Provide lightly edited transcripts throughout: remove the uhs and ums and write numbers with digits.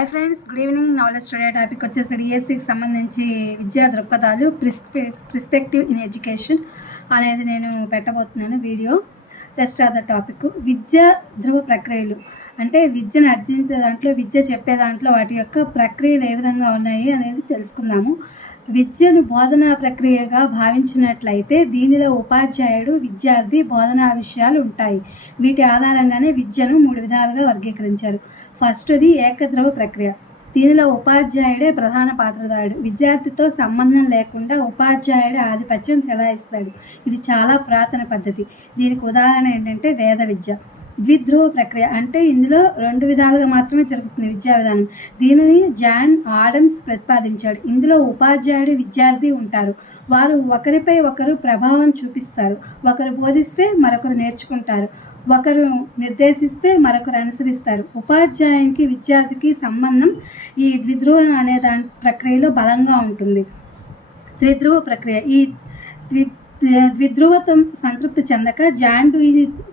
Hi friends, good evening. Knowledge study topic వచ్చేసి డిఎస్సికి సంబంధించి విద్యా దృక్పథాలు ప్రిస్పెక్టివ్ ఇన్ ఎడ్యుకేషన్ అనేది నేను పెట్టబోతున్నాను వీడియో. రెస్ట్ ఆఫ్ ద టాపిక్ విద్యా ధ్రువ ప్రక్రియలు అంటే విద్యను అర్జించే దాంట్లో, విద్య చెప్పే దాంట్లో వాటి యొక్క ప్రక్రియలు ఏ విధంగా ఉన్నాయి అనేది తెలుసుకుందాము. విద్యను బోధనా ప్రక్రియగా భావించినట్లయితే దీనిలో ఉపాధ్యాయుడు, విద్యార్థి, బోధనా విషయాలు ఉంటాయి. వీటి ఆధారంగానే విద్యను 3 విధాలుగా వర్గీకరించారు. ఫస్ట్ది ఏకధ్రువ ప్రక్రియ. దీనిలో ఉపాధ్యాయుడే ప్రధాన పాత్రధారుడు. విద్యార్థితో సంబంధం లేకుండా ఉపాధ్యాయుడే ఆధిపత్యం చెలాయిస్తాడు. ఇది చాలా పురాతన పద్ధతి. దీనికి ఉదాహరణ ఏంటంటే వేద విద్య. ద్విధ్రువ ప్రక్రియ అంటే ఇందులో 2 విధాలుగా మాత్రమే జరుగుతుంది విద్యా విధానం. దీనిని జాన్ ఆడమ్స్ ప్రతిపాదించాడు. ఇందులో ఉపాధ్యాయుడు, విద్యార్థి ఉంటారు. వారు ఒకరిపై ఒకరు ప్రభావం చూపిస్తారు. ఒకరు బోధిస్తే మరొకరు నేర్చుకుంటారు. ఒకరు నిర్దేశిస్తే మరొకరు అనుసరిస్తారు. ఉపాధ్యాయునికి, విద్యార్థికి సంబంధం ఈ ద్విధ్రువ అనే ప్రక్రియలో బలంగా ఉంటుంది. త్రిధ్రువ ప్రక్రియ. ఈ ద్విధ్రువత్వం సంతృప్తి చెందక జాండు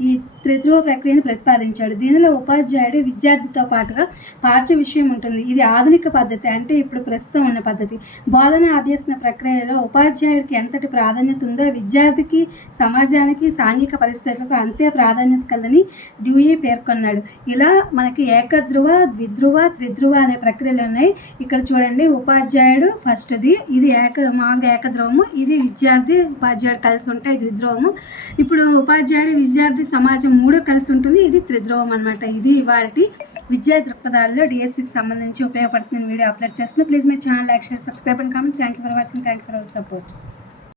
ఈ త్రిధ్రువ ప్రక్రియను ప్రతిపాదించాడు. దీనిలో ఉపాధ్యాయుడు, విద్యార్థితో పాటుగా పాఠ్య విషయం ఉంటుంది. ఇది ఆధునిక పద్ధతి, అంటే ఇప్పుడు ప్రస్తుతం ఉన్న పద్ధతి. బోధన అభ్యసన ప్రక్రియలో ఉపాధ్యాయుడికి ఎంతటి ప్రాధాన్యత ఉందో విద్యార్థికి, సమాజానికి, సాంఘిక పరిస్థితులకు అంతే ప్రాధాన్యత కలని డ్యూయీ పేర్కొన్నాడు. ఇలా మనకి ఏకధ్రువ, ద్విధ్రువ, త్రిధ్రువ అనే ప్రక్రియలు ఉన్నాయి. ఇక్కడ చూడండి, ఉపాధ్యాయుడు ఫస్ట్ది, ఇది మామూలుగా ఏకధ్రువము. ఇది విద్యార్థి, ఉపాధ్యాయుడు కలిసి ఉంటాయి, ఇది ద్విధ్రువము. ఇప్పుడు ఉపాధ్యాయుడు, విద్యార్థి, సమాజం 3 కలిసి ఉంటుంది, ఇది త్రిధ్రువం అనమాట. ఇది ఇవాల్టి విద్యా దృక్పథాల్లో డిఎస్సికి సంబంధించి ఉపయోగపడుతున్న వీడియో అప్లోడ్ చేస్తున్నాను. Please my channel like, share, subscribe and comment. Thank you for watching. Thank you for our support.